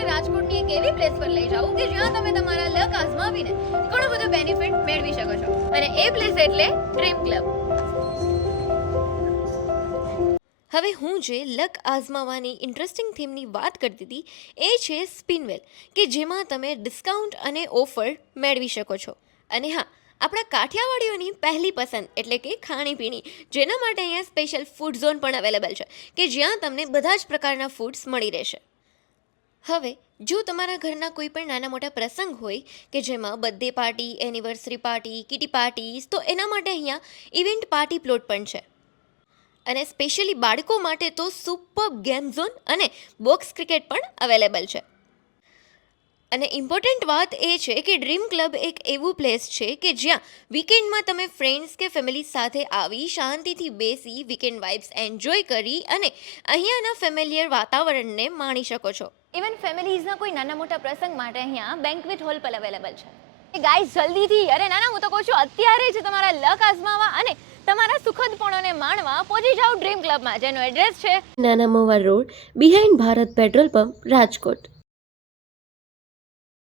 તમને રાજકોટની એક એવી પ્લેસ પર લઈ જાઉં કે જ્યાં તમે તમારા લક આઝમાવીને ઘણો બધો બેનિફિટ મેળવી શકો છો, અને એ પ્લેસ એટલે ડ્રીમ ક્લબ. હવે હું જે લક આઝમાવાની ઇન્ટરેસ્ટિંગ થીમની વાત કરતી હતી એ છે સ્પિનવેલ, કે જેમાં તમે ડિસ્કાઉન્ટ અને ઓફર મેળવી શકો છો. અને હા, આપણા કાઠિયાવાડીઓની પહેલી પસંદ એટલે કે ખાણીપીણી, જેના માટે અહીંયા સ્પેશિયલ ફૂડ ઝોન પણ અવેલેબલ છે કે જ્યાં તમને બધા જ પ્રકારના ફૂડ્સ મળી રહેશે. હવે જો તમારા ઘરના કોઈ પણ નાના મોટા પ્રસંગ હોય કે જેમાં birthday party, anniversary party, kitty parties, તો એના માટે અહીંયા ઇવેન્ટ પાર્ટી પ્લોટ પણ છે. અને સ્પેશિયલી બાળકો માટે તો સુપર ગેમ ઝોન અને બોક્સ ક્રિકેટ પણ અવેલેબલ છે. અને ઇમ્પોર્ટન્ટ વાત એ છે કે ડ્રીમ ક્લબ એક એવું પ્લેસ છે કે જ્યાં વીકેન્ડમાં તમે ફ્રેન્ડ્સ કે ફેમિલી સાથે આવી શાંતિથી બેસી વીકેન્ડ વાઇબ્સ એન્જોય કરી અને અહીંયાના ફેમિલિયર વાતાવરણને માણી શકો છો. ઇવન ફેમિલીઝના કોઈ નાના મોટા પ્રસંગ માટે અહીંયા બેન્ક્વેટ હોલ પણ અવેલેબલ છે. ગાઈઝ જલ્દીથી, અરે નાના હું તો કહું છું અત્યારે જ તમારા લક આઝમાવા અને તમારા સુખદ પણોને માણવા પહોંચી જાઓ ડ્રીમ ક્લબમાં, જેનો એડ્રેસ છે Nana Mava road, behind Bharat petrol pump, Rajkot.